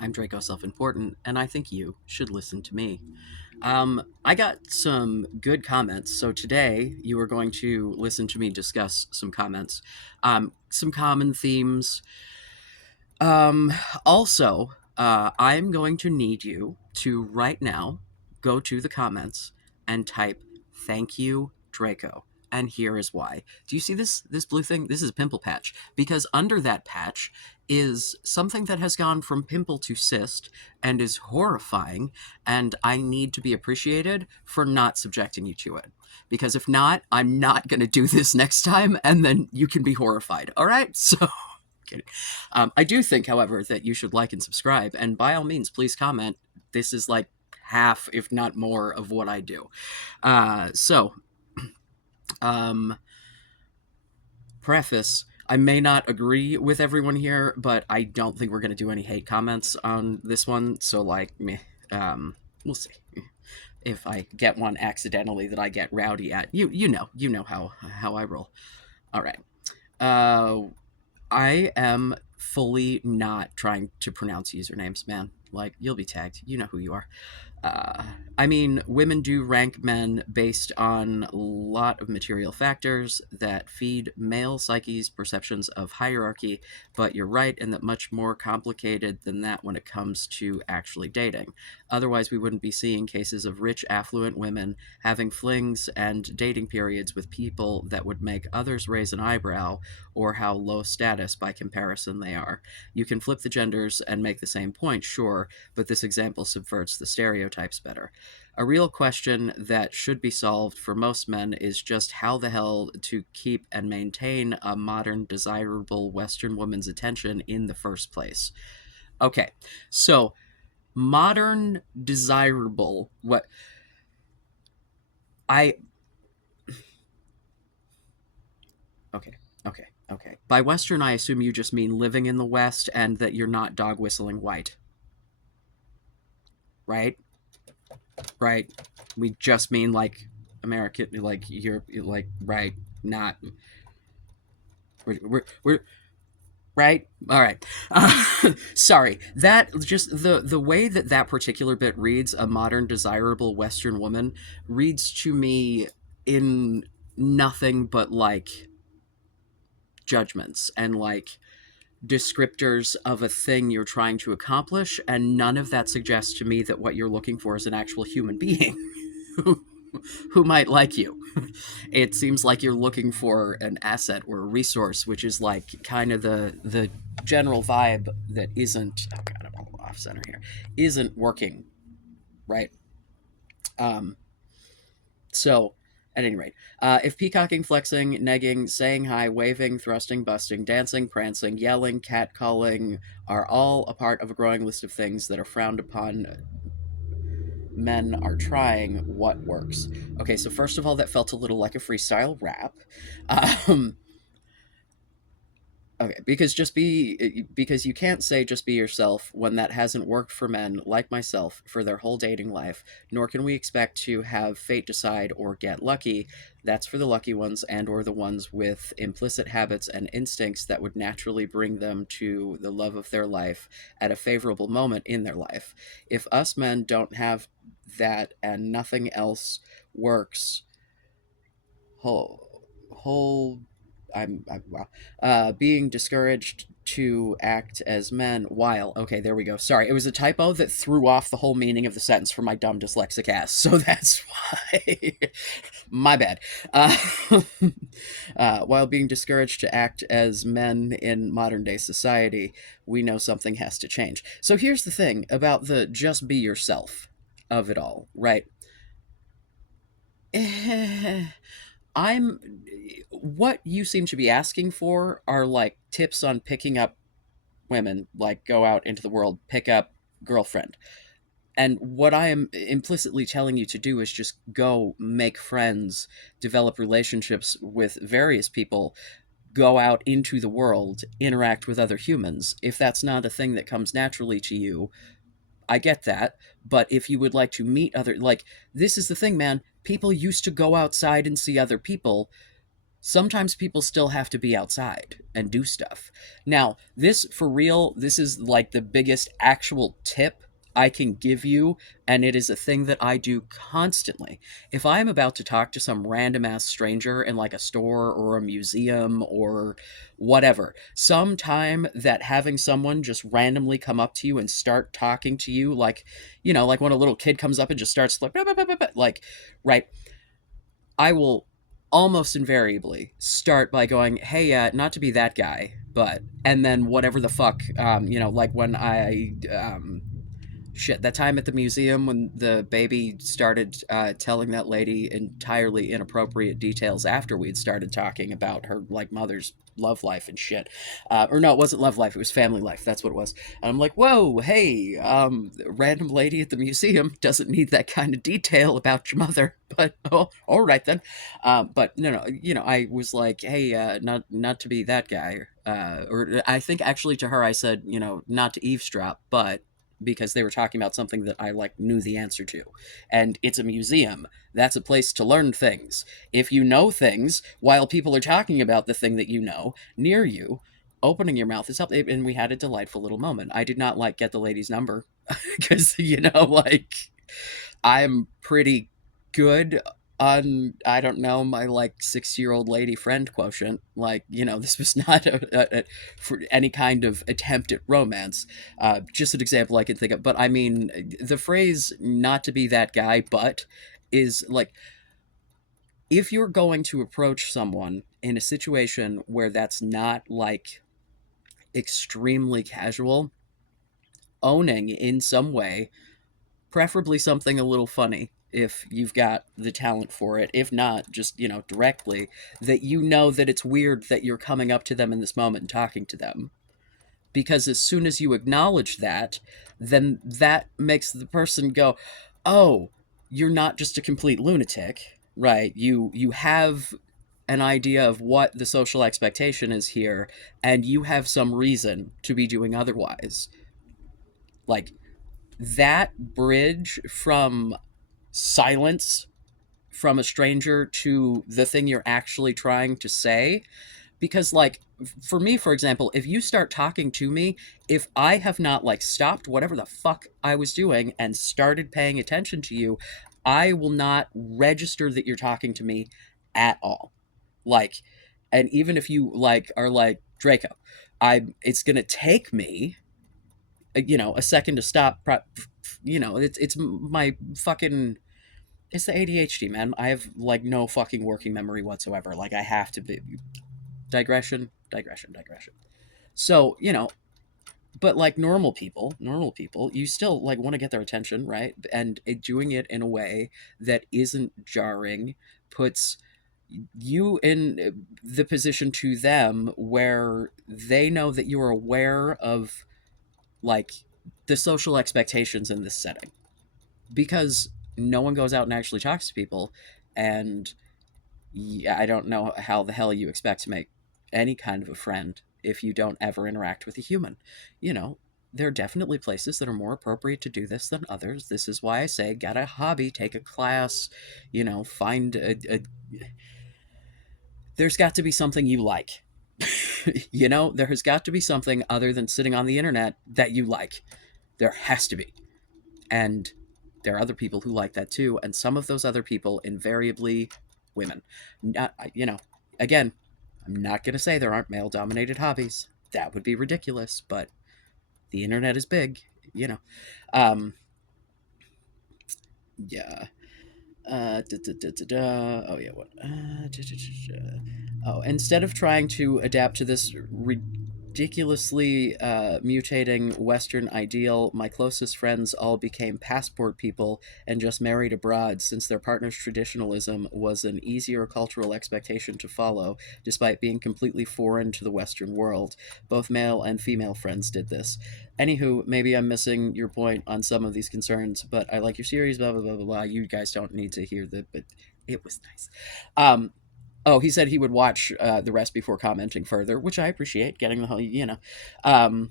I'm Draco Self Important, and I think you should listen to me. I got some good comments, so today you are going to listen to me discuss some comments, some common themes. Um, also, I'm going to need you to right now go to the comments and type "Thank you, Draco." And here is why. Do you see this blue thing? This is a pimple patch because under that patch is something that has gone from pimple to cyst and is horrifying, and I need to be appreciated for not subjecting you to it. Because if not, I'm not going to do this next time, and then you can be horrified. All right? So kidding. I do think, however, that you should like and subscribe, and by all means, please comment. This is like half, if not more, of what I do. So, um, preface. I may not agree with everyone here, but I don't think we're going to do any hate comments on this one. So, like, meh, we'll see. If I get one accidentally that I get rowdy at, you know how I roll. All right. Uh, I am fully not trying to pronounce usernames, man. Like, you'll be tagged. You know who you are. Uh, I mean, women do rank men based on a lot of material factors that feed male psyche's perceptions of hierarchy, but you're right in that much more complicated than that when it comes to actually dating. Otherwise, we wouldn't be seeing cases of rich, affluent women having flings and dating periods with people that would make others raise an eyebrow or how low status by comparison they are. You can flip the genders and make the same point, sure, but this example subverts the stereotypes better. A real question that should be solved for most men is just how the hell to keep and maintain a modern, desirable Western woman's attention in the first place. Okay, so modern, desirable, what I. Okay, okay. By Western, I assume you just mean living in the West and that you're not dog whistling white, right? Right? We just mean like American, like you're like right, not we're right. All right. Sorry, that just the way that that particular bit reads, a modern desirable Western woman, reads to me in nothing but like judgments and like descriptors of a thing you're trying to accomplish, and none of that suggests to me that what you're looking for is an actual human being who might like you. It seems like you're looking for an asset or a resource, which is like kind of the general vibe that isn't. Oh god, I'm all off center here. Isn't working right. Um, so, at any rate, if peacocking, flexing, negging, saying hi, waving, thrusting, busting, dancing, prancing, yelling, catcalling are all a part of a growing list of things that are frowned upon, men are trying, what works? Okay, so first of all, that felt a little like a freestyle rap. Um, Okay, because you can't say just be yourself when that hasn't worked for men like myself for their whole dating life, nor can we expect to have fate decide or get lucky. That's for the lucky ones and or the ones with implicit habits and instincts that would naturally bring them to the love of their life at a favorable moment in their life. If us men don't have that and nothing else works, whole I'm wow. Being discouraged to act as men while okay, there we go. Sorry, it was a typo that threw off the whole meaning of the sentence for my dumb dyslexic ass. So that's why. My bad. Uh, while being discouraged to act as men in modern day society, we know something has to change. So here's the thing about the just be yourself of it all, right? I'm what you seem to be asking for are like tips on picking up women, like go out into the world, pick up girlfriend. And what I am implicitly telling you to do is just go make friends, develop relationships with various people, go out into the world, interact with other humans. If that's not a thing that comes naturally to you, I get that, but if you would like to meet other like this is the thing, man. People used to go outside and see other people sometimes people still have to be outside and do stuff. Now, this for real, this is like the biggest actual tip I can give you, and it is a thing that I do constantly. If I am about to talk to some random ass stranger in like a store or a museum or whatever, sometime that having someone just randomly come up to you and start talking to you, like, like when a little kid comes up and just starts like, right, I will almost invariably start by going, "Hey, not to be that guy, but," and then whatever the fuck, like when shit, that time at the museum when the baby started telling that lady entirely inappropriate details after we'd started talking about her like mother's love life and shit, or no, it wasn't love life, it was family life, that's what it was. And I'm like, whoa, hey, random lady at the museum doesn't need that kind of detail about your mother, but oh, all right then. But no, I was like, hey, not to be that guy, or I think actually to her I said, not to eavesdrop, but because they were talking about something that I like knew the answer to. And it's a museum. That's a place to learn things. If you know things while people are talking about the thing that you know near you, opening your mouth is up. And we had a delightful little moment. I did not like get the lady's number because, like I'm pretty good on, I don't know, my like 6-year-old lady friend quotient. Like, this was not for any kind of attempt at romance. Just an example I can think of. But I mean, the phrase "not to be that guy," but is like, if you're going to approach someone in a situation where that's not like extremely casual, owning in some way, preferably something a little funny if you've got the talent for it. If not, just, directly, that that it's weird that you're coming up to them in this moment and talking to them. Because as soon as you acknowledge that, then that makes the person go, "Oh, you're not just a complete lunatic." Right? You have an idea of what the social expectation is here, and you have some reason to be doing otherwise. Like, that bridge from silence from a stranger to the thing you're actually trying to say. Because, like, for me, for example, if you start talking to me, if I have not, like, stopped whatever the fuck I was doing and started paying attention to you, I will not register that you're talking to me at all. Like, and even if you, like, are like, Draco, it's gonna take me a second to stop. It's my fucking, it's the ADHD, man. I have like no fucking working memory whatsoever. Like, I have to be digression. So, but like normal people, you still like want to get their attention, right? And doing it in a way that isn't jarring puts you in the position to them where they know that you're aware of like the social expectations in this setting, because no one goes out and actually talks to people. And yeah, I don't know how the hell you expect to make any kind of a friend if you don't ever interact with a human. There are definitely places that are more appropriate to do this than others. This is why I say get a hobby, take a class, find there's got to be something you like. There has got to be something other than sitting on the internet that you like. There has to be. And there are other people who like that too, and some of those other people invariably women. Not, again, I'm not going to say there aren't male dominated hobbies. That would be ridiculous, but the internet is big, you know. Um yeah. Oh yeah, what? Oh, instead of trying to adapt to this ridiculously mutating Western ideal, my closest friends all became passport people and just married abroad since their partner's traditionalism was an easier cultural expectation to follow, despite being completely foreign to the Western world. Both male and female friends did this. Anywho, maybe I'm missing your point on some of these concerns, but I like your series, blah, blah, blah, blah, blah. You guys don't need to hear but it was nice. Oh, he said he would watch the rest before commenting further, which I appreciate, getting the whole, Um,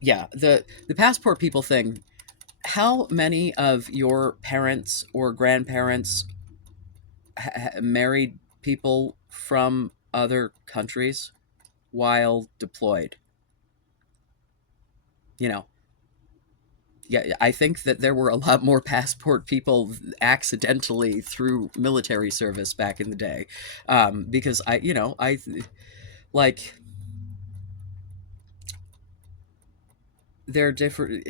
yeah, the passport people thing, how many of your parents or grandparents married people from other countries while deployed. You know, yeah, I think that there were a lot more passport people accidentally through military service back in the day, because I like they're different.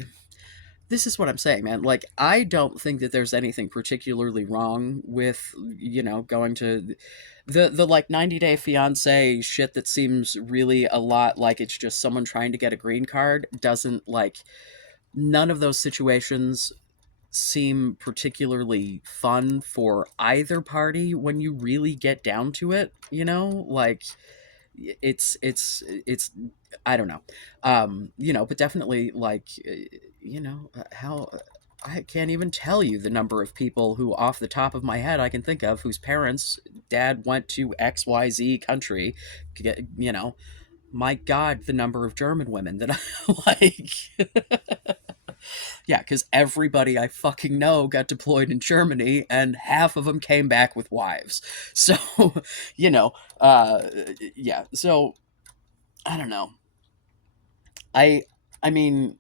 This is what I'm saying, man. Like, I don't think that there's anything particularly wrong with, going to the like 90-day fiance shit that seems really a lot like it's just someone trying to get a green card. Doesn't like None of those situations seem particularly fun for either party when you really get down to it, like it's I don't know. But definitely like how I can't even tell you the number of people who off the top of my head I can think of whose parents dad went to XYZ country to get, my god, the number of German women that I like. Yeah, because everybody I fucking know got deployed in Germany, and half of them came back with wives. So, you know, uh, yeah. So I don't know. I, I mean,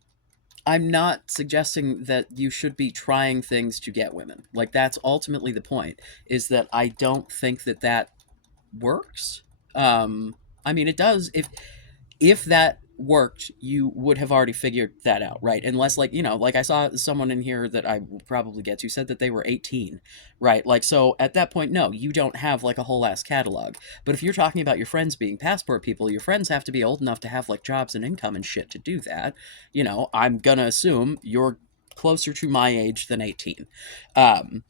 I'm not suggesting that you should be trying things to get women. Like that's ultimately the point. Is that I don't think that that works. I mean, it does if that worked, you would have already figured that out, right? Unless, like, like I saw someone in here that I will probably get to said that they were 18, right? Like, so at that point, no, you don't have like a whole ass catalog. But if you're talking about your friends being passport people, your friends have to be old enough to have like jobs and income and shit to do that. I'm gonna assume you're closer to my age than 18. Um,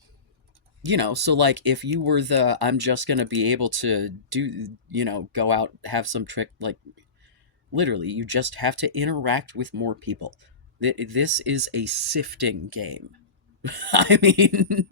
so like if you were I'm just gonna be able to do, go out, have some trick, like literally, you just have to interact with more people. This is a sifting game. I mean,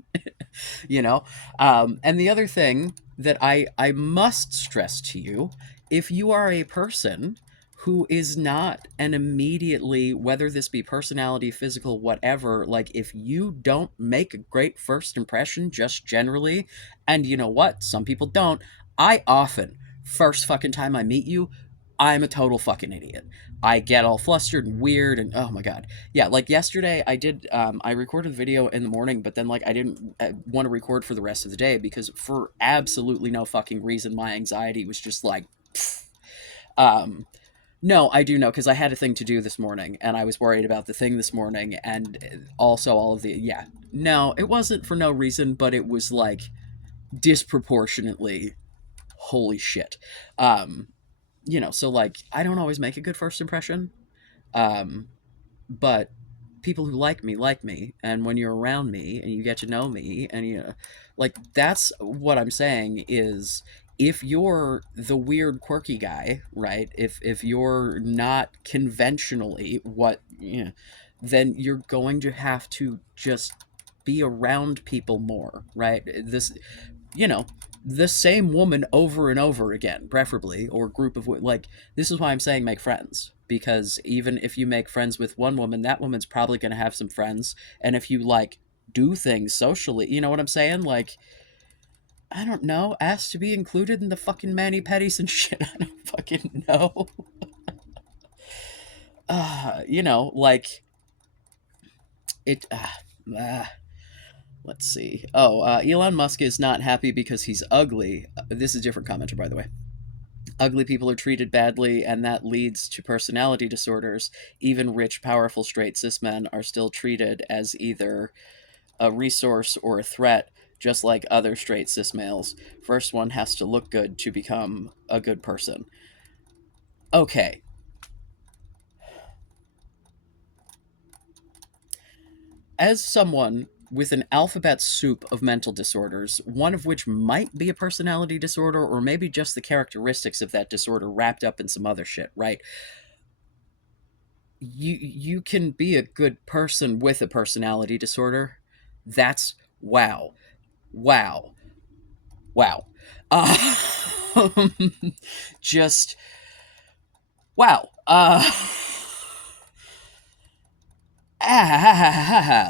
you know. And the other thing that I must stress to you, if you are a person who is not an immediately, whether this be personality, physical, whatever, like if you don't make a great first impression just generally, and you know what, some people don't, I often, first fucking time I meet you, I'm a total fucking idiot. I get all flustered and weird, and oh my god. Yeah, like yesterday I did I recorded a video in the morning, but then like I didn't want to record for the rest of the day because for absolutely no fucking reason my anxiety was just like pfft. um no, I do know because I had a thing to do this morning and I was worried about the thing this morning and also all of the yeah. No, it wasn't for no reason, but it was like disproportionately holy shit. Um so like I don't always make a good first impression. Um but people who like me, and when you're around me and you get to know me and like that's what I'm saying is if you're the weird quirky guy, right, if you're not conventionally what then you're going to have to just be around people more, right? This you know the same woman over and over again, preferably, or group of like this is why I'm saying make friends, because even if you make friends with one woman, that woman's probably going to have some friends, and if you like do things socially, you know what I'm saying, like I don't know, ask to be included in the fucking mani pedis and shit. I don't fucking know. Like it let's see. Oh, Elon Musk is not happy because he's ugly. This is a different commenter, by the way. Ugly people are treated badly, and that leads to personality disorders. Even rich, powerful, straight cis men are still treated as either a resource or a threat, just like other straight cis males. First one has to look good to become a good person. Okay. As someone with an alphabet soup of mental disorders, one of which might be a personality disorder or maybe just the characteristics of that disorder wrapped up in some other shit, right? You can be a good person with a personality disorder. That's wow. Wow. Wow. Uh, just wow.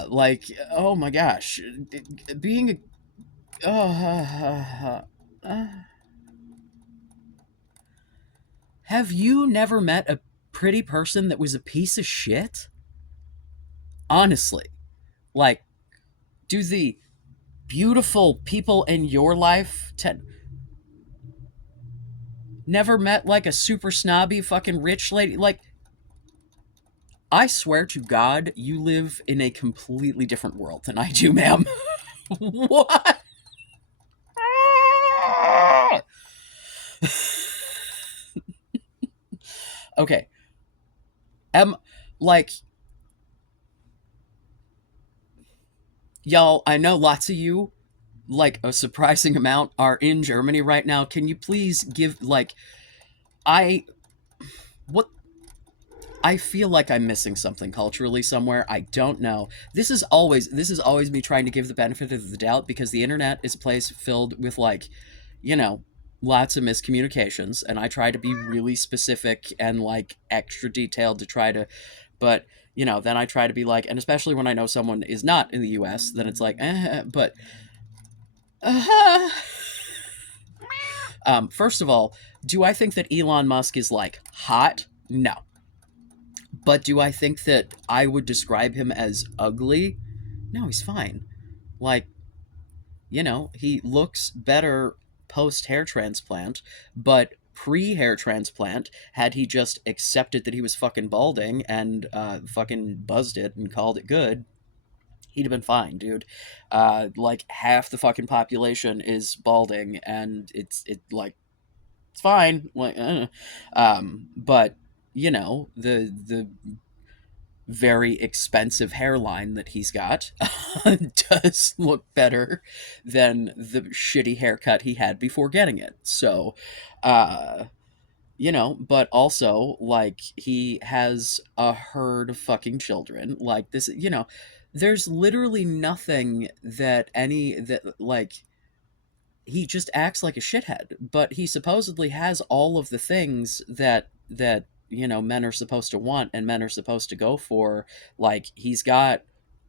Like oh my gosh, being a Uh, have you never met a pretty person that was a piece of shit? Honestly, like, do the beautiful people in your life never met like a super snobby fucking rich lady? Like, I swear to God, you live in a completely different world than I do, ma'am. What? Okay. Am like y'all, I know lots of you, like a surprising amount, are in Germany right now. Can you please give like I what I feel like I'm missing something culturally somewhere. I don't know. This is always me trying to give the benefit of the doubt because the internet is a place filled with like, you know, lots of miscommunications and I try to be really specific and like extra detailed to try to but then I try to be like and especially when I know someone is not in the US, then it's like but uh, first of all, do I think that Elon Musk is like hot? No. But do I think that I would describe him as ugly? No, he's fine. Like, he looks better post hair transplant, but pre hair transplant, had he just accepted that he was fucking balding and fucking buzzed it and called it good, he'd have been fine, dude. Like half the fucking population is balding, and it's fine. Like, but the very expensive hairline that he's got does look better than the shitty haircut he had before getting it. So, uh, but also, like, he has a herd of fucking children. Like, there's literally nothing like, he just acts like a shithead, but he supposedly has all of the things that men are supposed to want and men are supposed to go for. Like, he's got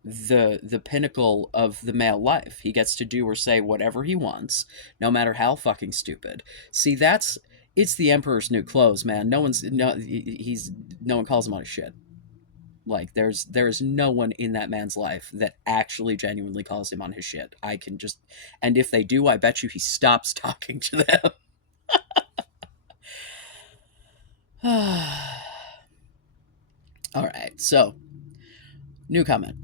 the pinnacle of the male life. He gets to do or say whatever he wants, no matter how fucking stupid. See, it's the emperor's new clothes, man. No one calls him on his shit. Like, there's no one in that man's life that actually genuinely calls him on his shit. I can just and if they do, I bet you he stops talking to them. All right, so new comment.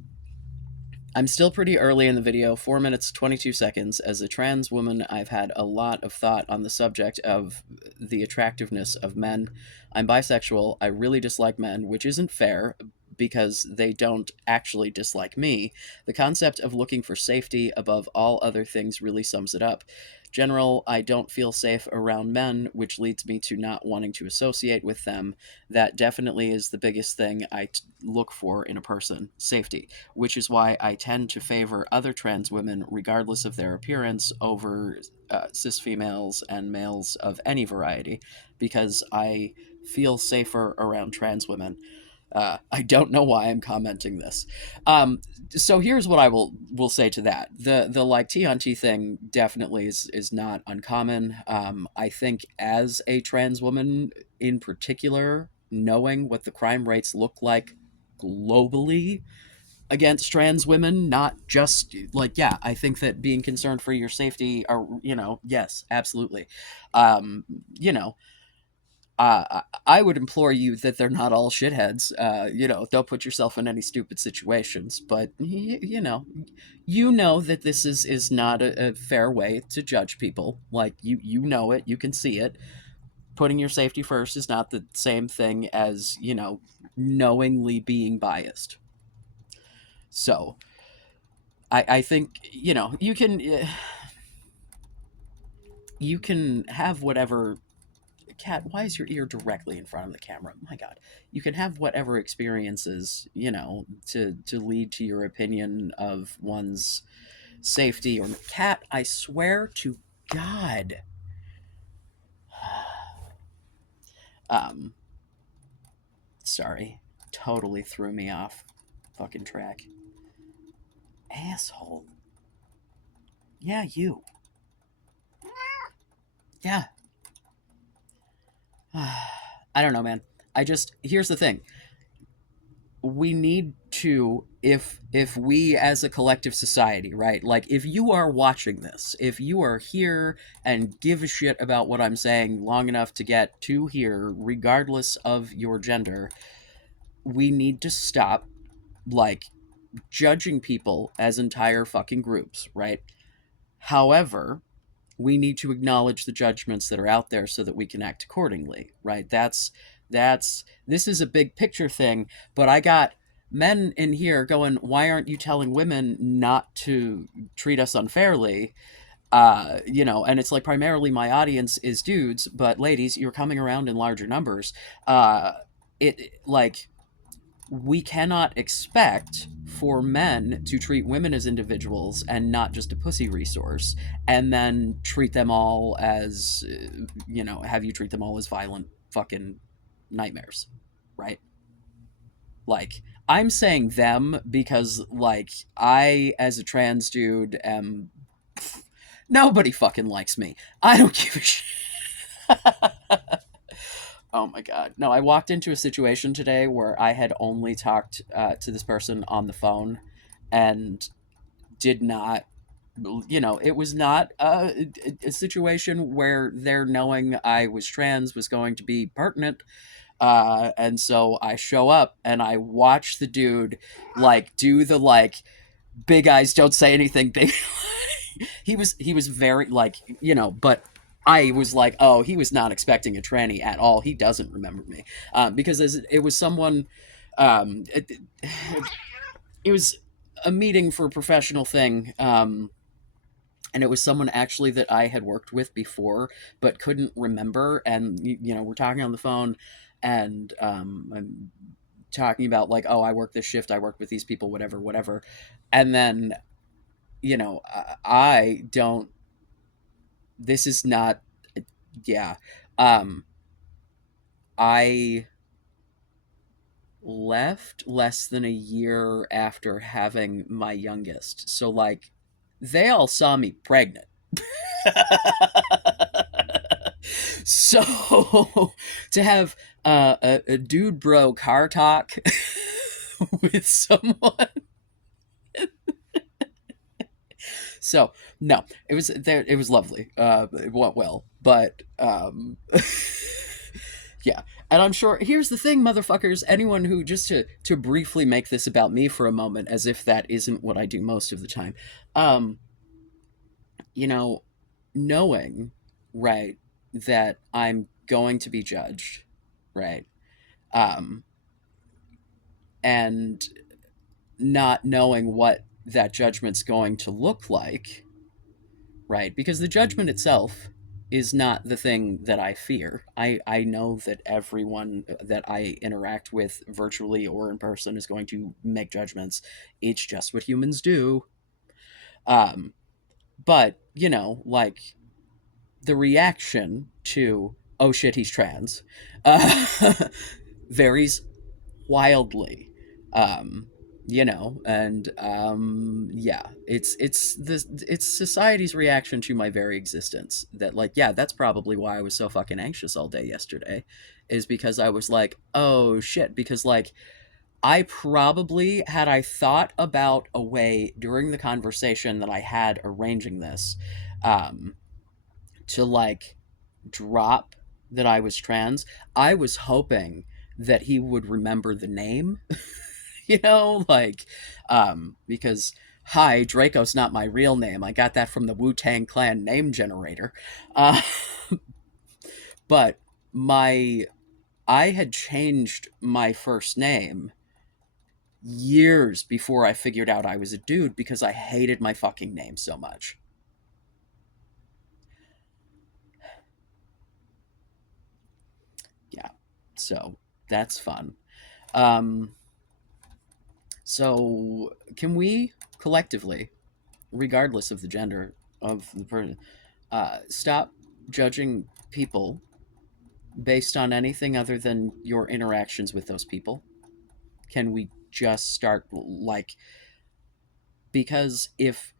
I'm still pretty early in the video, 4 minutes 22 seconds. As a trans woman, I've had a lot of thought on the subject of the attractiveness of men. I'm bisexual. I really dislike men, which isn't fair because they don't actually dislike me. The concept of looking for safety above all other things really sums it up. General, I don't feel safe around men, which leads me to not wanting to associate with them. That definitely is the biggest thing I look for in a person, safety, which is why I tend to favor other trans women, regardless of their appearance, over cis females and males of any variety, because I feel safer around trans women. I don't know why I'm commenting this. So here's what I will say to that. The like T on T thing definitely is not uncommon. I think as a trans woman in particular, knowing what the crime rates look like globally against trans women, not just like, yeah, I think that being concerned for your safety are, yes, absolutely. Um, you know, I would implore you that they're not all shitheads. Don't put yourself in any stupid situations. But that this is not a fair way to judge people. Like, you know it, you can see it. Putting your safety first is not the same thing as knowingly being biased. So I think you can have whatever. Cat, why is your ear directly in front of the camera? My God, you can have whatever experiences to lead to your opinion of one's safety. Or cat, I swear to God. um, Sorry, totally threw me off fucking track. Asshole. Yeah, you. Yeah. I don't know, man. I just here's the thing. We need to, if we as a collective society, right, like if you are watching this, if you are here and give a shit about what I'm saying long enough to get to here regardless of your gender, we need to stop like judging people as entire fucking groups, right? However, we need to acknowledge the judgments that are out there so that we can act accordingly, right? That's this is a big picture thing, but I got men in here going, why aren't you telling women not to treat us unfairly? And it's like primarily my audience is dudes, but ladies, you're coming around in larger numbers. It like we cannot expect for men to treat women as individuals and not just a pussy resource, and then treat them all as, have you treat them all as violent fucking nightmares, right? Like, I'm saying them because, like, I, as a trans dude, am. Nobody fucking likes me. I don't give a shit. Oh my god. No, I walked into a situation today where I had only talked to this person on the phone and did not, it was not a situation where their knowing I was trans was going to be pertinent. And so I show up and I watch the dude like do the like big eyes don't say anything big. He was very like, but I was like, oh, he was not expecting a tranny at all. He doesn't remember me, because it was someone. It was a meeting for a professional thing, and it was someone actually that I had worked with before but couldn't remember. And we're talking on the phone, and I'm talking about like, oh, I work this shift, I work with these people, whatever, whatever, and then I don't. This is not. Yeah. Um, I left less than a year after having my youngest. So, like, they all saw me pregnant. So, to have a dude bro car talk with someone. So, no, it was there. It was lovely. It went well, but yeah. And I'm sure here's the thing, motherfuckers, anyone who, just to briefly make this about me for a moment, as if that isn't what I do most of the time. Um, you know, knowing, right, that I'm going to be judged, right? Um, and not knowing what that judgment's going to look like, right? Because the judgment itself is not the thing that I fear. I know that everyone that I interact with virtually or in person is going to make judgments. It's just what humans do. Um, but, like the reaction to, oh shit, he's trans, uh, varies wildly. um and yeah, it's society's reaction to my very existence that, like, yeah, that's probably why I was so fucking anxious all day yesterday, is because I was like, oh shit, because like I probably, had I thought about a way during the conversation that I had arranging this, um to like drop that I was trans, I was hoping that he would remember the name. Like, because, hi, Draco's not my real name. I got that from the Wu-Tang Clan name generator. Uh, but my I had changed my first name years before I figured out I was a dude because I hated my fucking name so much. Yeah. So that's fun. Um, so can we collectively, regardless of the gender of the person, stop judging people based on anything other than your interactions with those people? Can we just start like, because if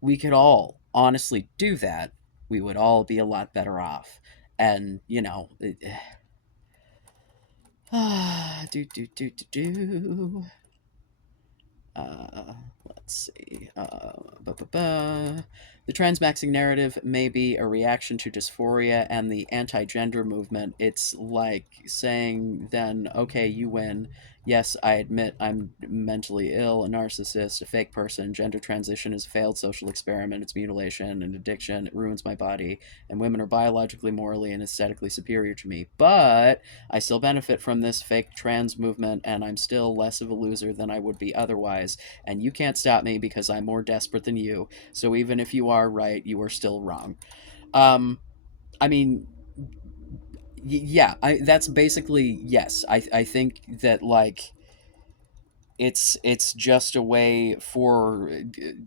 we could all honestly do that, we would all be a lot better off. And do do do do do. Uh, let's see. The transmaxing narrative may be a reaction to dysphoria and the anti gender movement. It's like saying, then, okay, you win. Yes, I admit I'm mentally ill, a narcissist, a fake person. Gender transition is a failed social experiment. It's mutilation and addiction. It ruins my body. And women are biologically, morally, and aesthetically superior to me. But I still benefit from this fake trans movement, and I'm still less of a loser than I would be otherwise. And you can't stop me because I'm more desperate than you. So even if you are right, you are still wrong. Um, I mean, yeah, that's basically yes. I think that like it's just a way for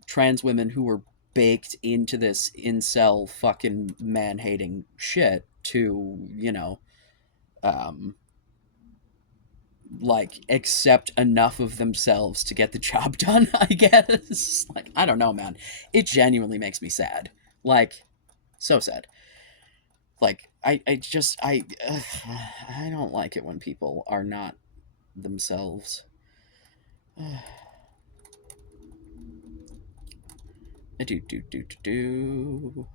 trans women who were baked into this incel fucking man hating shit to um like accept enough of themselves to get the job done, I guess. Like, I don't know, man. It genuinely makes me sad. Like, so sad. Like, I don't like it when people are not themselves. Do do do do do.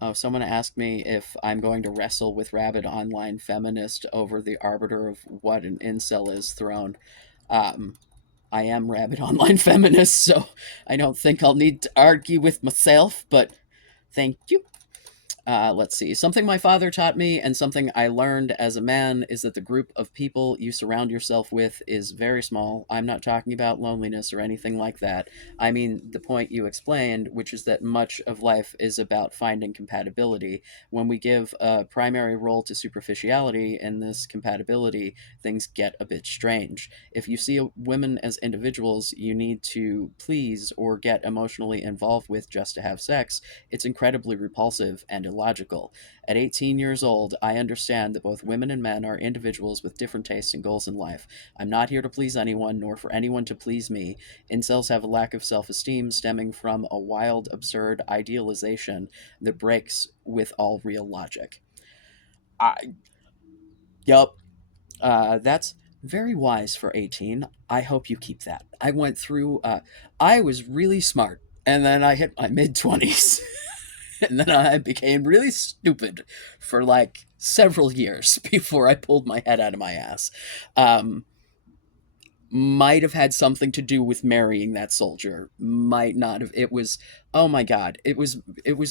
Oh, someone asked me if I'm going to wrestle with rabid online feminist over the arbiter of what an incel is throne. Um, I am rabid online feminist, so I don't think I'll need to argue with myself, but thank you. Let's see. Something my father taught me and something I learned as a man is that the group of people you surround yourself with is very small. I'm not talking about loneliness or anything like that. I mean the point you explained, which is that much of life is about finding compatibility. When we give a primary role to superficiality in this compatibility, things get a bit strange. If you see women as individuals you need to please or get emotionally involved with just to have sex, it's incredibly repulsive and illogical. At 18 years old, I understand that both women and men are individuals with different tastes and goals in life. I'm not here to please anyone, nor for anyone to please me. Incels have a lack of self esteem stemming from a wild, absurd idealization that breaks with all real logic. I, yup, that's very wise for 18. I hope you keep that. I was really smart, and then I hit my mid 20s. And then I became really stupid for like several years before I pulled my head out of my ass. Um, might have had something to do with marrying that soldier. Might not have. It was, oh my god, it was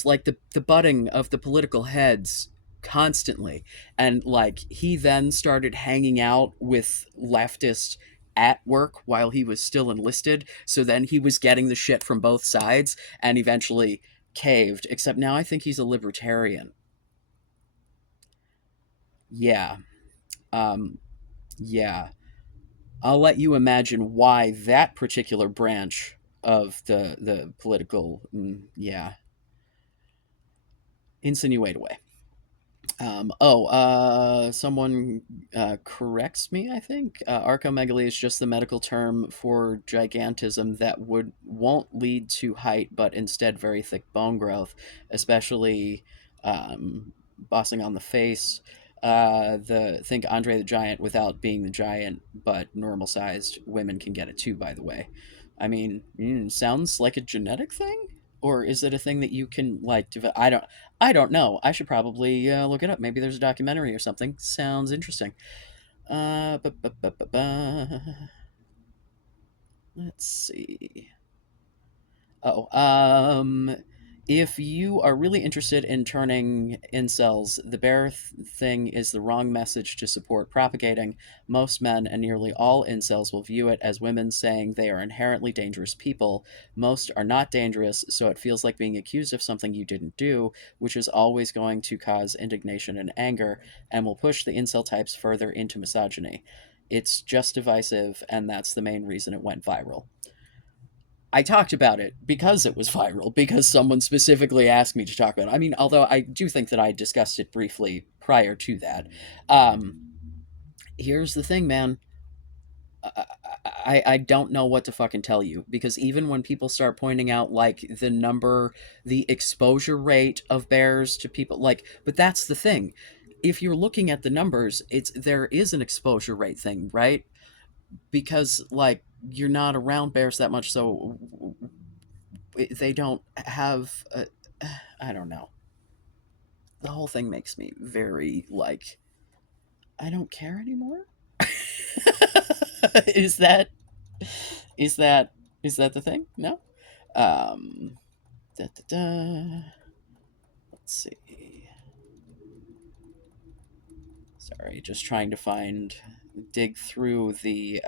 like the butting of the political heads constantly. And like he then started hanging out with leftists at work while he was still enlisted, so then he was getting the shit from both sides and eventually caved. Except now I think he's a libertarian. Yeah. um yeah, I'll let you imagine why that particular branch of the political, insinuate away. Someone corrects me. I think archomegaly is just the medical term for gigantism that won't lead to height, but instead very thick bone growth, especially bossing on the face. The think Andre the Giant without being the giant, but normal sized women can get it too. By the way, I mean, sounds like a genetic thing, or is it a thing that you can like? I don't know. I should probably look it up. Maybe there's a documentary or something. Sounds interesting. Uh, bu- bu- bu- bu- bu- let's see. Oh, if you are really interested in turning incels, the bear thing is the wrong message to support propagating. Most men and nearly all incels will view it as women saying they are inherently dangerous people. Most are not dangerous, so it feels like being accused of something you didn't do, which is always going to cause indignation and anger, and will push the incel types further into misogyny. It's just divisive, and that's the main reason it went viral. I talked about it because it was viral, because someone specifically asked me to talk about it. I mean, although I do think that I discussed it briefly prior to that. Um, here's the thing, man. I don't know what to fucking tell you, because even when people start pointing out like the exposure rate of bears to people, like, but that's the thing. If you're looking at the numbers, there is an exposure rate thing, right? Because like you're not around bears that much, so they don't have. I don't know. The whole thing makes me very like I don't care anymore. is that is that is that the thing? No. Um, da, da, da. Let's see. Sorry, just trying to dig through the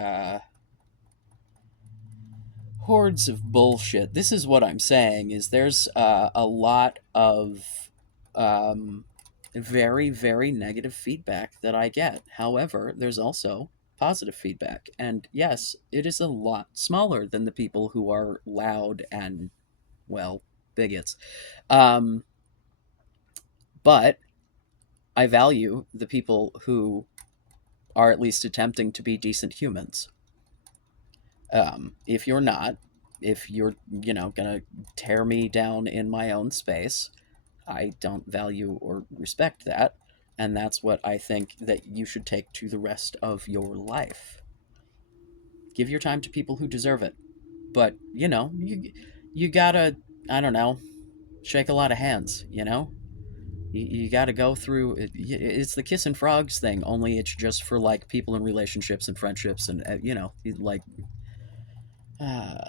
hordes of bullshit. This is what I'm saying: is there's a lot of um, very very negative feedback that I get. However, there's also positive feedback, and yes, it is a lot smaller than the people who are loud and well bigots. Um, but I value the people who are at least attempting to be decent humans. If you're not, if you're, gonna tear me down in my own space, I don't value or respect that. And that's what I think that you should take to the rest of your life. Give your time to people who deserve it. But, you gotta, I don't know, shake a lot of hands, you know? You got to go through it's the kiss and frogs thing, only it's just for like people in relationships and friendships and like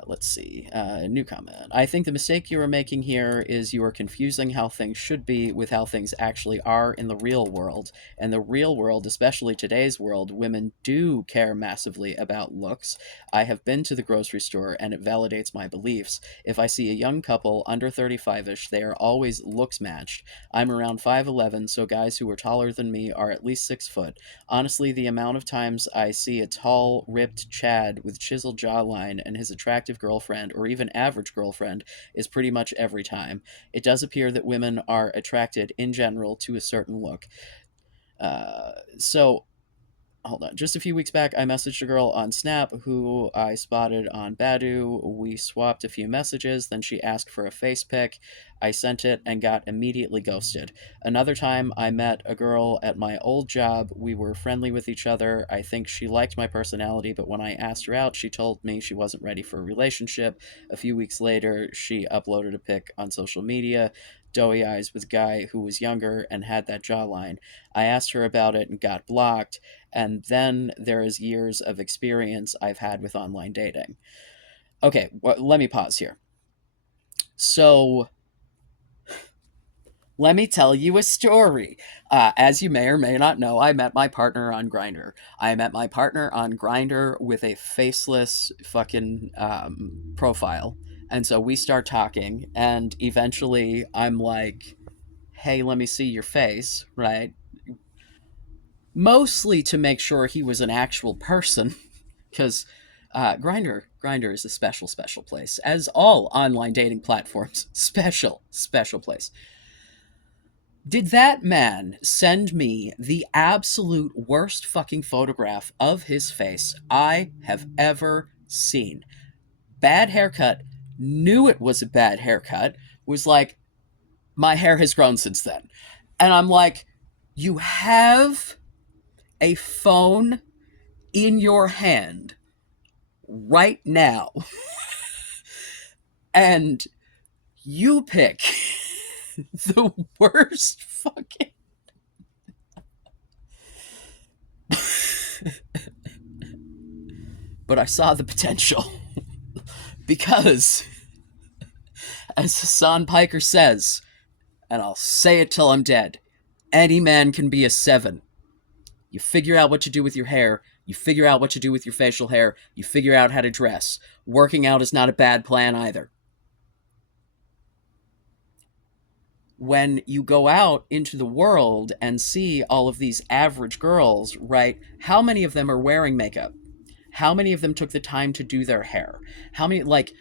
let's see. New comment. I think the mistake you are making here is you are confusing how things should be with how things actually are in the real world. And the real world, especially today's world, women do care massively about looks. I have been to the grocery store and it validates my beliefs. If I see a young couple under 35-ish, they are always looks matched. I'm around 5'11", so guys who are taller than me are at least 6 foot. Honestly, the amount of times I see a tall, ripped Chad with chiseled jawline and his attractive girlfriend, or even average girlfriend, is pretty much every time. It does appear that women are attracted in general to a certain look. So hold on. Just a few weeks back, I messaged a girl on Snap who I spotted on Badu. We swapped a few messages, then she asked for a face pic. I sent it and got immediately ghosted. Another time, I met a girl at my old job. We were friendly with each other. I think she liked my personality, but when I asked her out, she told me she wasn't ready for a relationship. A few weeks later, she uploaded a pic on social media. Doughy eyes with guy who was younger and had that jawline. I asked her about it and got blocked. And then there is years of experience I've had with online dating. Okay, let me pause here. So, let me tell you a story. As you may or may not know, I met my partner on Grindr. I met my partner on Grindr with a faceless fucking profile. And so we start talking, and eventually I'm like, hey, let me see your face, right? Mostly to make sure he was an actual person, because Grinder is a special place, as all online dating platforms. Special place. Did that man send me the absolute worst fucking photograph of his face I have ever seen? Bad haircut, knew it was a bad haircut, was like, my hair has grown since then. And I'm like, you have a phone in your hand right now, and you pick the worst fucking. But I saw the potential. Because, as Hassan Piker says, and I'll say it till I'm dead, any man can be a 7. You figure out what to do with your hair, you figure out what to do with your facial hair, you figure out how to dress. Working out is not a bad plan either. When you go out into the world and see all of these average girls, right, how many of them are wearing makeup? How many of them took the time to do their hair? How many, like,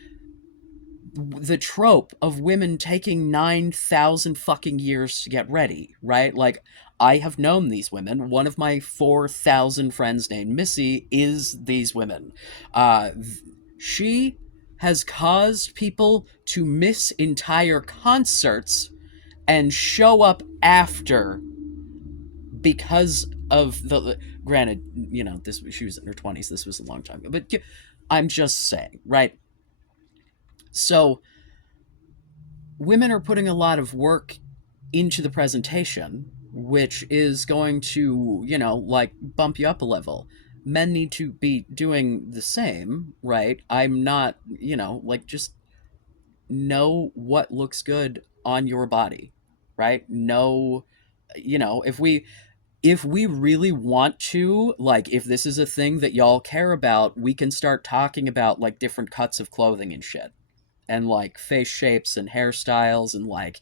the trope of women taking 9,000 fucking years to get ready, right? Like, I have known these women. One of my 4,000 friends named Missy is these women. Uh, she has caused people to miss entire concerts and show up after because of the, granted, this, she was in her 20s, this was a long time ago, but I'm just saying, right? So women are putting a lot of work into the presentation, which is going to, like, bump you up a level. Men need to be doing the same, right? I'm not, like, just know what looks good on your body, right? Know, if we really want to, like, if this is a thing that y'all care about, we can start talking about, like, different cuts of clothing and shit, and like face shapes and hairstyles, and like,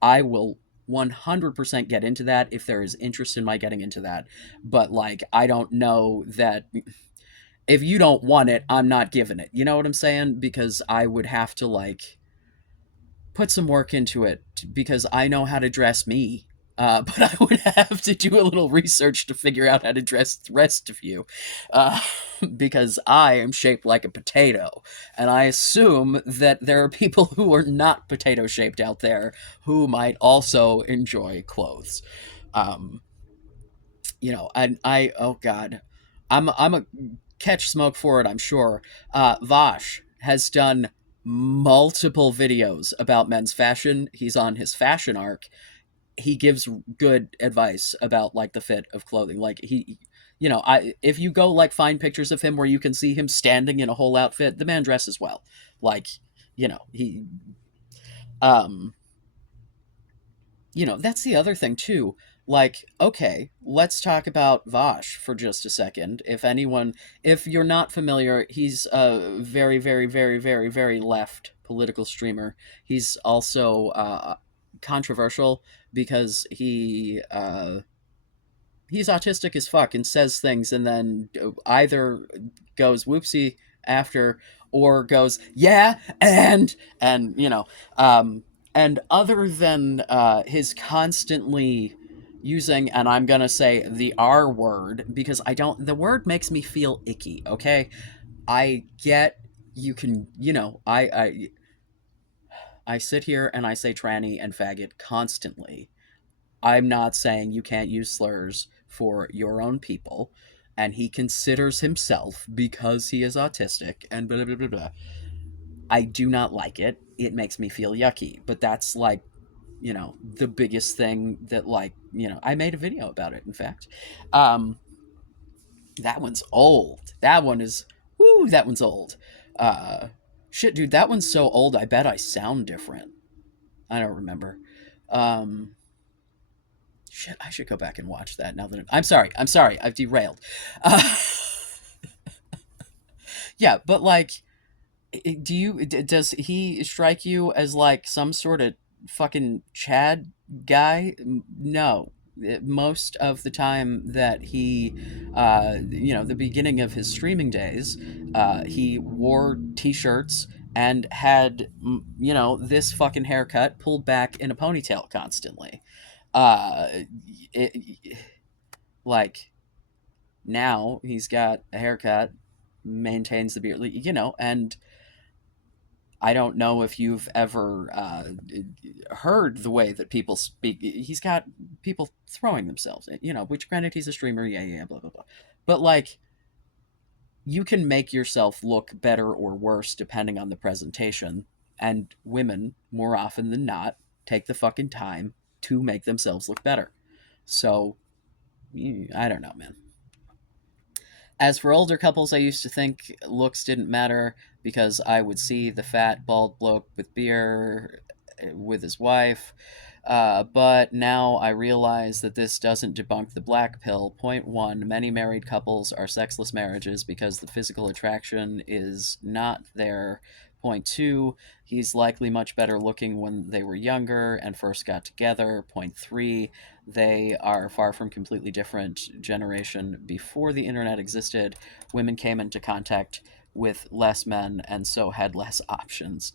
I will 100% get into that if there is interest in my getting into that. But like, I don't know that if you don't want it, I'm not giving it. You know what I'm saying? Because I would have to, like, put some work into it because I know how to dress me. But I would have to do a little research to figure out how to dress the rest of you. Uh, because I am shaped like a potato. And I assume that there are people who are not potato shaped out there who might also enjoy clothes. Um, and oh God, I'm a catch smoke for it, I'm sure. Vash has done multiple videos about men's fashion. He's on his fashion arc. He gives good advice about, like, the fit of clothing. Like, I if you go, like, find pictures of him where you can see him standing in a whole outfit, the man dresses well. Like, he um that's the other thing too. Like, okay, let's talk about Vosh for just a second. If you're not familiar, he's a very, very, very, very, very left political streamer. He's also controversial because he's autistic as fuck and says things and then either goes whoopsie after, or goes yeah, and and other than his constantly using, and I'm gonna say the R word because I don't, the word makes me feel icky, okay? I get, you can, I sit here and I say tranny and faggot constantly. I'm not saying you can't use slurs for your own people. And he considers himself, because he is autistic and blah, blah, blah, blah. I do not like it. It makes me feel yucky. But that's like, the biggest thing that, like, I made a video about it, in fact. Um, that one's old. That one's old. Uh, Shit, dude, that one's so old, I bet I sound different. I don't remember. Um, Shit, I should go back and watch that now that I'm sorry. I'm sorry. I've derailed. Uh, yeah, but like, does he strike you as like some sort of fucking Chad guy? No. Most of the time that he, the beginning of his streaming days, he wore t-shirts and had, this fucking haircut pulled back in a ponytail constantly. Uh, it, like, now he's got a haircut, maintains the beard, and I don't know if you've ever heard the way that people speak. He's got people throwing themselves, which, granted, he's a streamer, yeah, yeah, blah, blah, blah. But, like, you can make yourself look better or worse depending on the presentation, and women, more often than not, take the fucking time to make themselves look better. So, I don't know, man. As for older couples, I used to think looks didn't matter because I would see the fat, bald bloke with beer with his wife. But now I realize that this doesn't debunk the black pill. Point one, many married couples are sexless marriages because the physical attraction is not there. Point two, he's likely much better looking when they were younger and first got together. Point three, they are far from completely different generation before the internet existed. Women came into contact with less men and so had less options.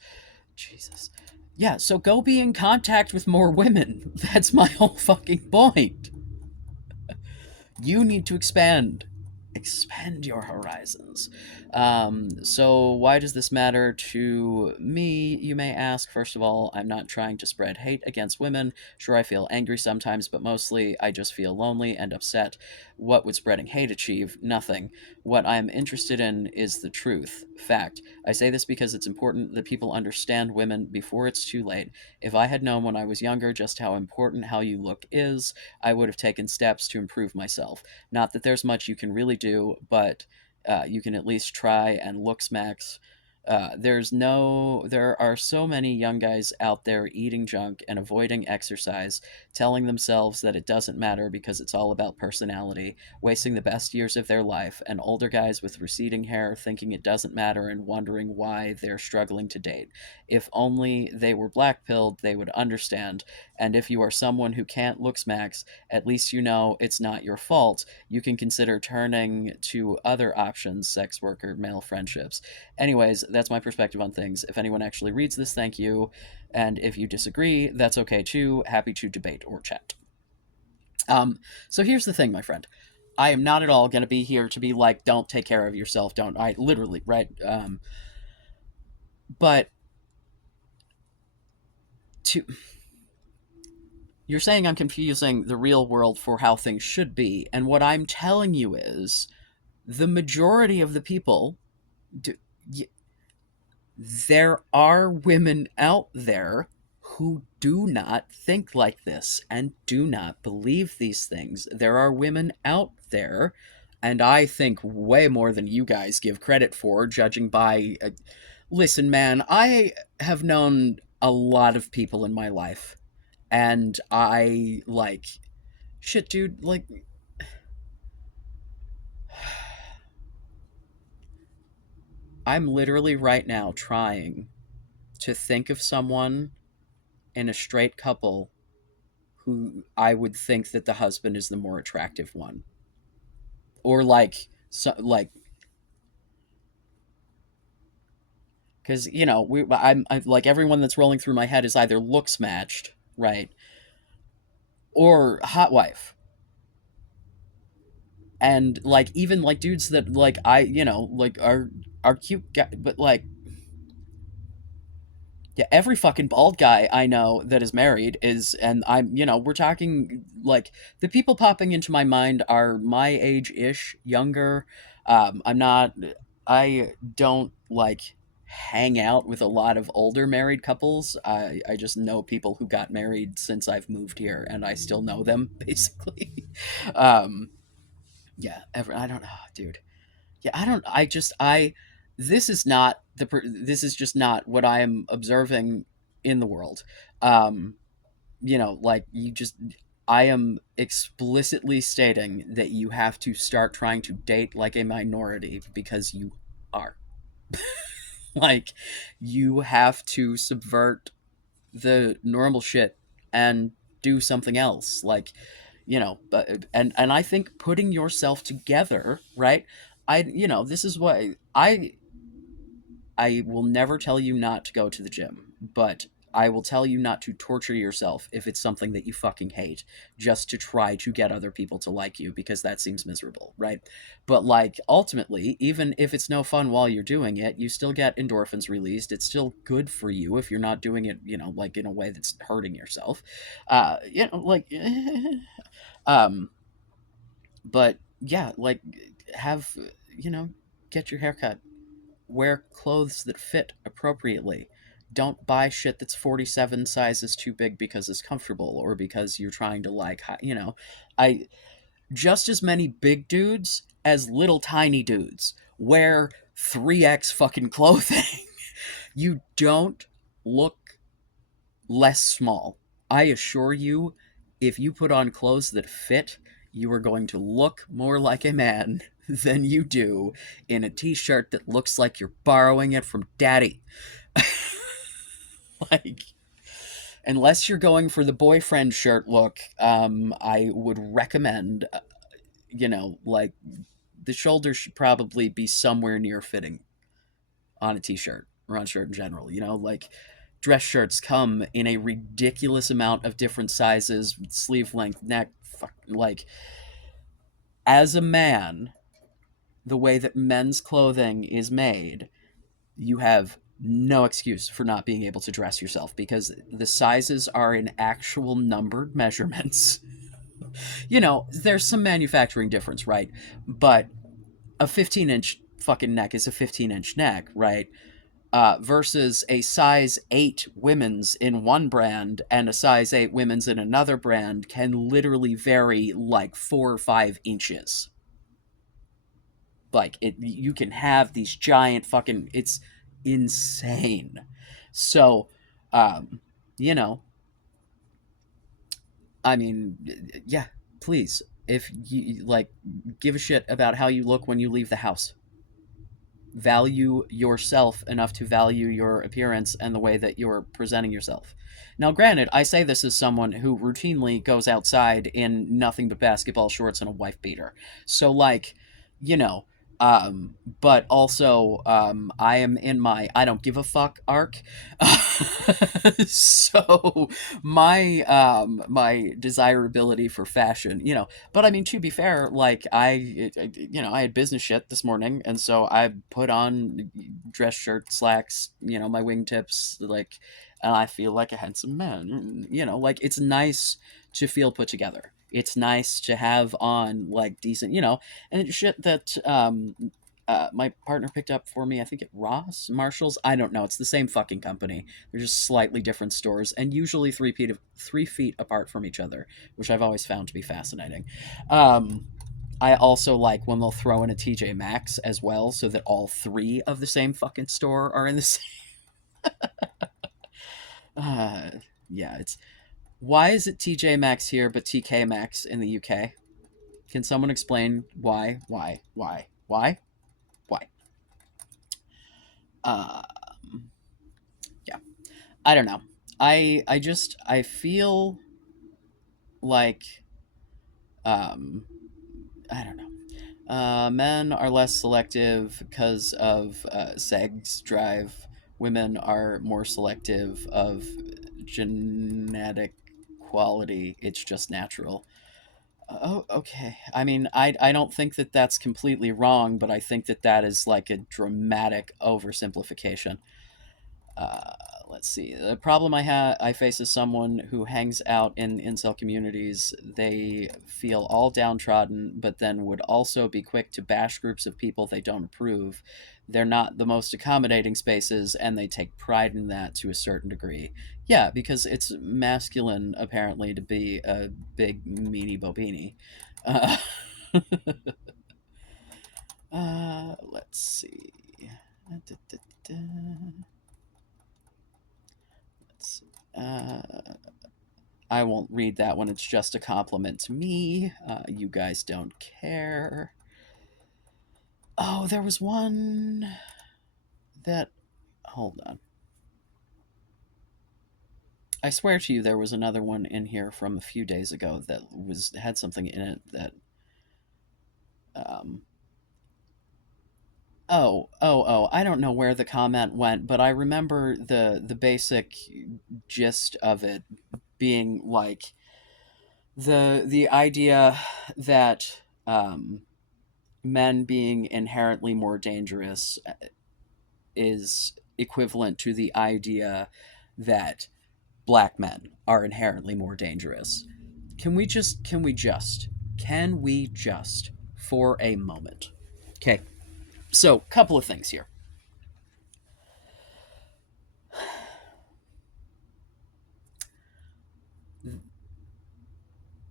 Jesus. Yeah, so go be in contact with more women. That's my whole fucking point. You need to expand your horizons. So why does this matter to me, you may ask? First of all, I'm not trying to spread hate against women. Sure, I feel angry sometimes, but mostly I just feel lonely and upset. What would spreading hate achieve? Nothing. What I'm interested in is the truth, fact. I say this because it's important that people understand women before it's too late. If I had known when I was younger just how important how you look is, I would have taken steps to improve myself. Not that there's much you can really do, but you can at least try and looks max. There are so many young guys out there eating junk and avoiding exercise, telling themselves that it doesn't matter because it's all about personality, wasting the best years of their life, and older guys with receding hair thinking it doesn't matter and wondering why they're struggling to date. If only they were black pilled, they would understand. And if you are someone who can't looks max, at least you know it's not your fault. You can consider turning to other options, sex work or male friendships. Anyways, that's my perspective on things. If anyone actually reads this, thank you. And if you disagree, that's okay too. Happy to debate or chat. So here's the thing, my friend. I am not at all going to be here to be like, don't take care of yourself. Don't. I literally, right? But to you're saying I'm confusing the real world for how things should be, and what I'm telling you is the majority of the people do, there are women out there who do not think like this and do not believe these things. There are women out there, and I think way more than you guys give credit for, judging by. Listen, man, I have known a lot of people in my life, and I like. Shit, dude, like. I'm literally right now trying to think of someone in a straight couple who I would think that the husband is the more attractive one, or like so like because I'm like everyone that's rolling through my head is either looks matched, right, or hot wife, and like even like dudes that like like are cute guy, but like yeah, every fucking bald guy I know that is married is, and we're talking like the people popping into my mind are my age ish, younger. I'm not, I don't like hang out with a lot of older married couples. I just know people who got married since I've moved here and I still know them basically. um, yeah, I don't know, dude. Yeah, I don't. I just. I. This is not This is just not what I am observing in the world. Um, like you just. I am explicitly stating that you have to start trying to date like a minority because you are. Like, you have to subvert the normal shit and do something else. Like, but and I think putting yourself together, right? This is why I will never tell you not to go to the gym, but I will tell you not to torture yourself if it's something that you fucking hate, just to try to get other people to like you, because that seems miserable, right? But like ultimately, even if it's no fun while you're doing it, you still get endorphins released. It's still good for you if you're not doing it, like in a way that's hurting yourself. Like um but yeah, like have get your haircut, wear clothes that fit appropriately. Don't buy shit that's 47 sizes too big because it's comfortable or because you're trying to I just as many big dudes as little tiny dudes wear 3x fucking clothing. You don't look less small. I assure you, if you put on clothes that fit, you are going to look more like a man than you do in a t shirt that looks like you're borrowing it from daddy. Like, unless you're going for the boyfriend shirt look, I would recommend, like the shoulders should probably be somewhere near fitting on a t shirt or on a shirt in general, like dress shirts come in a ridiculous amount of different sizes, sleeve length, neck, like, as a man, the way that men's clothing is made, you have no excuse for not being able to dress yourself because the sizes are in actual numbered measurements. There's some manufacturing difference, right? But a 15-inch fucking neck is a 15-inch neck, right? Versus a size 8 women's in one brand and a size 8 women's in another brand can literally vary like 4 or 5 inches. Like, you can have these giant fucking, it's insane. So, um, you know, I mean, yeah, please, if you like, give a shit about how you look when you leave the house. Value yourself enough to value your appearance and the way that you're presenting yourself. Now, granted, I say this as someone who routinely goes outside in nothing but basketball shorts and a wife beater. So, like, you know, but also, I am in my I don't give a fuck arc. So my desirability for fashion, but I mean, to be fair, like, I had business shit this morning, and so I put on dress shirt, slacks, my wingtips, like, and I feel like a handsome man. Like, it's nice to feel put together. It's nice to have on, like, decent, and shit that my partner picked up for me. I think at Ross, Marshalls. I don't know. It's the same fucking company. They're just slightly different stores, and usually 3 feet apart from each other, which I've always found to be fascinating. I also like when they'll throw in a TJ Maxx as well, so that all three of the same fucking store are in the same. Uh, yeah, it's why is it TJ Maxx here but TK Maxx in the UK? Can someone explain why? Why? Why? Uh, yeah, I don't know. I feel like, um I don't know. Men are less selective because of sex drive. Women are more selective of genetic quality. It's just natural. Oh, okay. I mean, I don't think that that's completely wrong, but I think that that is like a dramatic oversimplification. Uh, let's see. The problem I face as someone who hangs out in incel communities. They feel all downtrodden, but then would also be quick to bash groups of people they don't approve. They're not the most accommodating spaces, and they take pride in that to a certain degree. Yeah, because it's masculine apparently to be a big meanie bobini. Uh, let's see. Let's see. I won't read that one. It's just a compliment to me. You guys don't care. Oh, there was one that. Hold on. I swear to you, there was another one in here from a few days ago that had something in it that. Um, oh! I don't know where the comment went, but I remember the basic gist of it being like the idea that men being inherently more dangerous is equivalent to the idea that black men are inherently more dangerous. Can we just for a moment? Okay. So, couple of things here.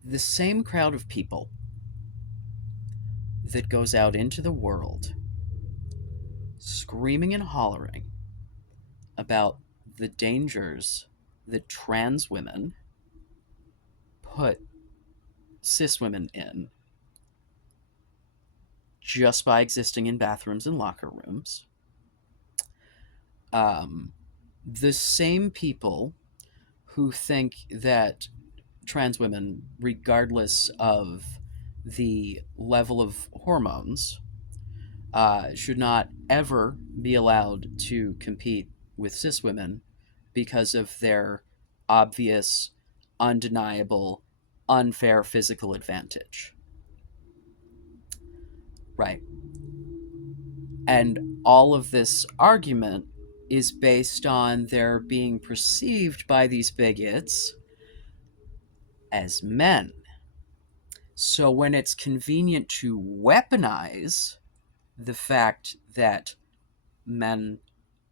The same crowd of people that goes out into the world screaming and hollering about the dangers that trans women put cis women in just by existing in bathrooms and locker rooms. Um, the same people who think that trans women, regardless of the level of hormones, should not ever be allowed to compete with cis women, because of their obvious, undeniable, unfair physical advantage. Right. And all of this argument is based on their being perceived by these bigots as men. So when it's convenient to weaponize the fact that men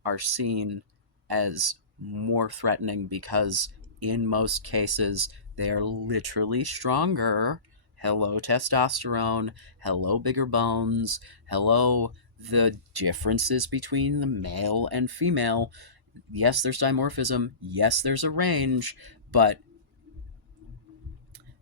are seen as more threatening because in most cases they are literally stronger. Hello, testosterone. Hello, bigger bones. Hello, the differences between the male and female. Yes, there's dimorphism. Yes, there's a range. But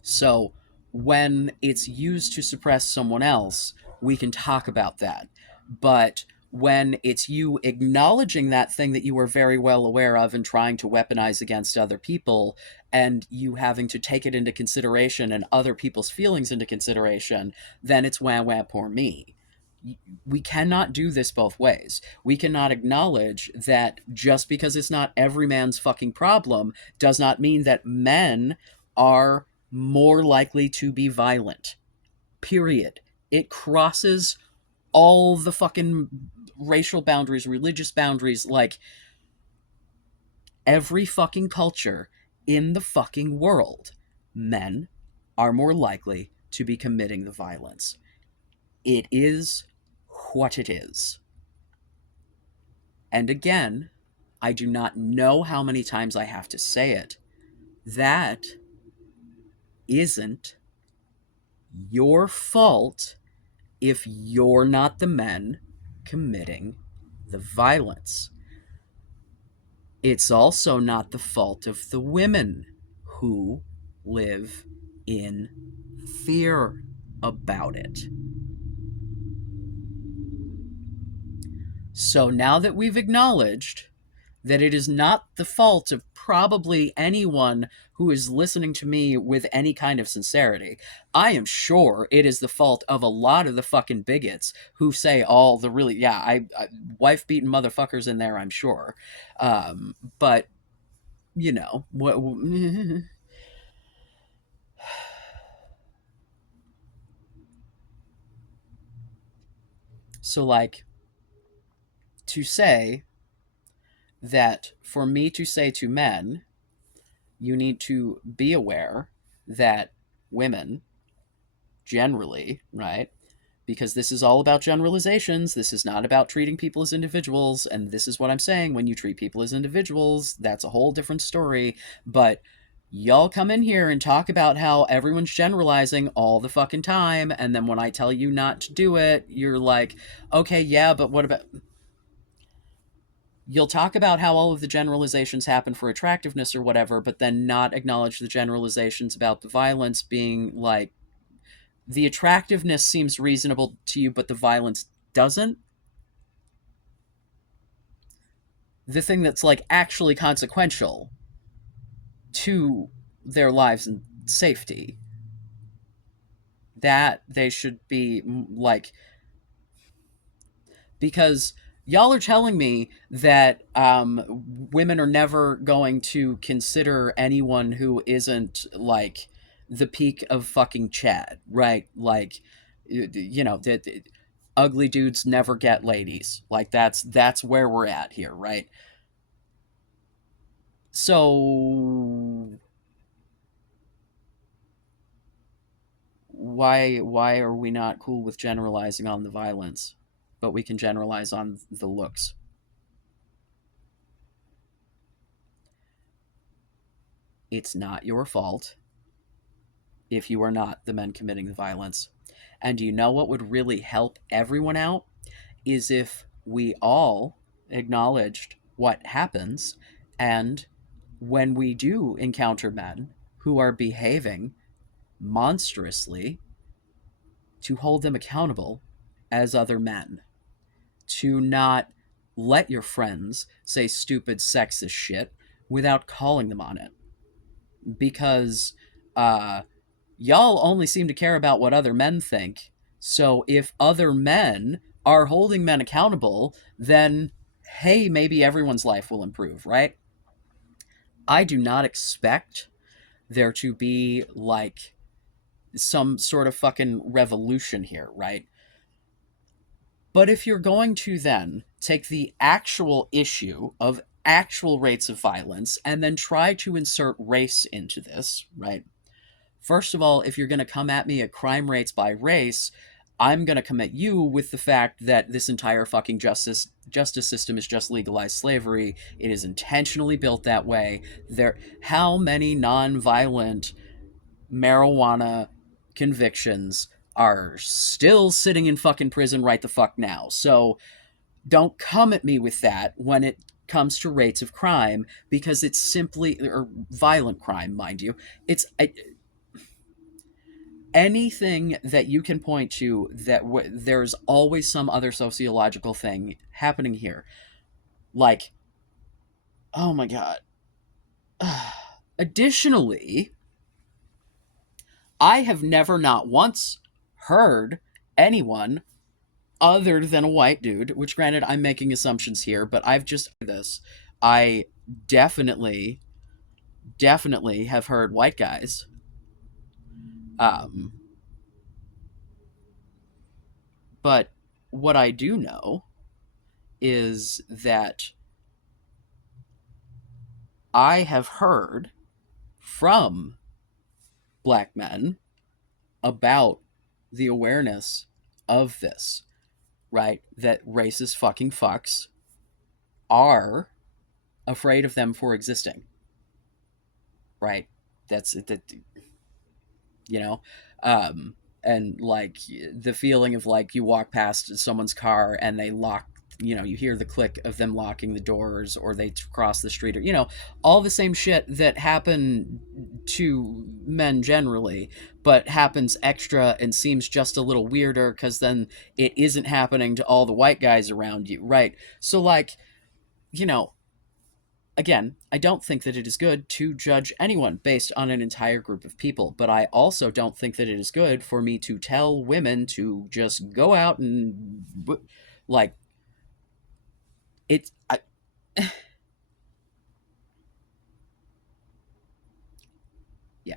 so when it's used to suppress someone else, we can talk about that. But when it's you acknowledging that thing that you were very well aware of and trying to weaponize against other people, and you having to take it into consideration and other people's feelings into consideration, then it's wah wah poor me. We cannot do this both ways. We cannot acknowledge that just because it's not every man's fucking problem does not mean that men are more likely to be violent. Period. It crosses all the fucking racial boundaries, religious boundaries, like every fucking culture in the fucking world. Men are more likely to be committing the violence. It is what it is. And again, I do not know how many times I have to say it. That isn't your fault if you're not the men committing the violence. It's also not the fault of the women who live in fear about it. So now that we've acknowledged that it is not the fault of probably anyone who is listening to me with any kind of sincerity, I am sure it is the fault of a lot of the fucking bigots who say all the really, I wife beating motherfuckers in there, I'm sure. But, you know, what. So, like, to say that for me to say to men, you need to be aware that women generally, right? Because this is all about generalizations. This is not about treating people as individuals. And this is what I'm saying. When you treat people as individuals, that's a whole different story. But y'all come in here and talk about how everyone's generalizing all the fucking time. And then when I tell you not to do it, you're like, okay, yeah, but what about. You'll talk about how all of the generalizations happen for attractiveness or whatever, but then not acknowledge the generalizations about the violence being like, the attractiveness seems reasonable to you, but the violence doesn't. The thing that's like actually consequential to their lives and safety, that they should be like, because y'all are telling me that women are never going to consider anyone who isn't like the peak of fucking Chad, right? Like, you know, that ugly dudes never get ladies. Like that's where we're at here, right? So why are we not cool with generalizing on the violence, but we can generalize on the looks? It's not your fault if you are not the men committing the violence. And do you know what would really help everyone out? Is if we all acknowledged what happens, and when we do encounter men who are behaving monstrously, to hold them accountable as other men. To not let your friends say stupid sexist shit without calling them on it. Because uh, y'all only seem to care about what other men think. So if other men are holding men accountable, then hey, maybe everyone's life will improve, right? I do not expect there to be like some sort of fucking revolution here, right? But if you're going to then take the actual issue of actual rates of violence and then try to insert race into this, right? First of all, if you're going to come at me at crime rates by race, I'm going to come at you with the fact that this entire fucking justice system is just legalized slavery. It is intentionally built that way. There how many non-violent marijuana convictions are still sitting in fucking prison right the fuck now. So don't come at me with that when it comes to rates of crime, because it's simply, or violent crime, mind you. It's anything that you can point to that there's always some other sociological thing happening here. Like, oh my god. Additionally, I have never, not once, heard anyone other than a white dude, which granted I'm making assumptions here, but I've just this. I definitely, definitely have heard white guys. Um, but what I do know is that I have heard from black men about the awareness of this, right? That racist fucking fucks are afraid of them for existing, right? That's that, you know, um, and like the feeling of like you walk past someone's car and they lock, you know, you hear the click of them locking the doors, or they cross the street, or you know, all the same shit that happen to men generally, but happens extra and seems just a little weirder because then it isn't happening to all the white guys around you, right? So like, you know, again, I don't think that it is good to judge anyone based on an entire group of people, but I also don't think that it is good for me to tell women to just go out and like it's yeah,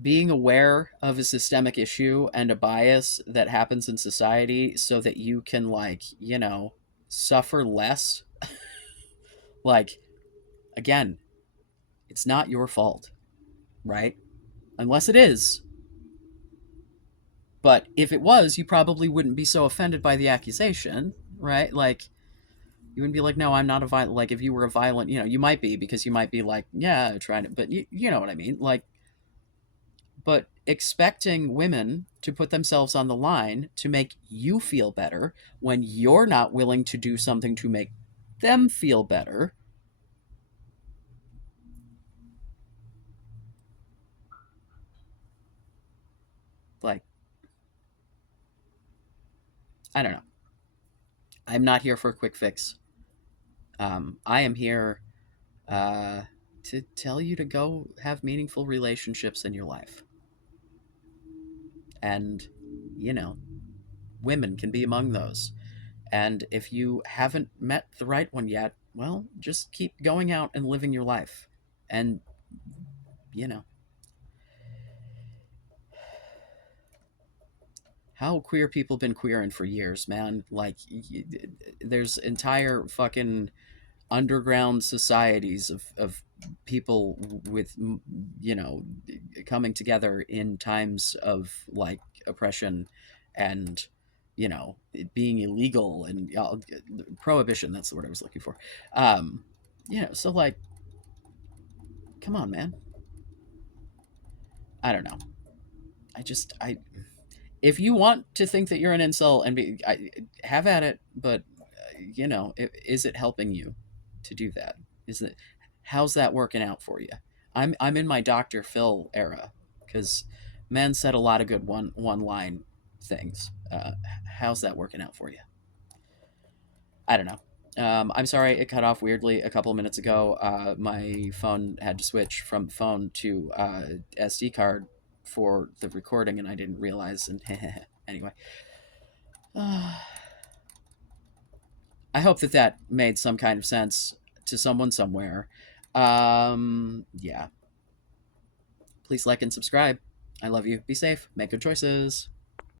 being aware of a systemic issue and a bias that happens in society so that you can, like, you know, suffer less. Like, again, it's not your fault, right? Unless it is. But if it was, you probably wouldn't be so offended by the accusation, right? Like, you wouldn't be like, no, I'm not a violent. Like, if you were a violent, you know, you might be, because you might be like, yeah, trying to, but you know what I mean? Like, but expecting women to put themselves on the line to make you feel better when you're not willing to do something to make them feel better, like, I don't know. I'm not here for a quick fix. I am here uh, to tell you to go have meaningful relationships in your life. And, you know, women can be among those. And if you haven't met the right one yet, well, just keep going out and living your life. And, you know, how queer people been queering for years, man. Like, there's entire fucking underground societies of people with, you know, coming together in times of like oppression and, you know, it being illegal and prohibition, that's the word I was looking for. um you know, so like, come on, man. I don't know. I if you want to think that you're an incel and have at it, but you know, is it helping you to do that? Is it, how's that working out for you? I'm in my Dr. Phil era, because men said a lot of good one line things. How's that working out for you? I don't know. I'm sorry it cut off weirdly a couple of minutes ago. My phone had to switch from phone to SD card for the recording, and I didn't realize. And anyway, I hope that that made some kind of sense to someone somewhere. Yeah. Please like and subscribe. I love you. Be safe. Make good choices.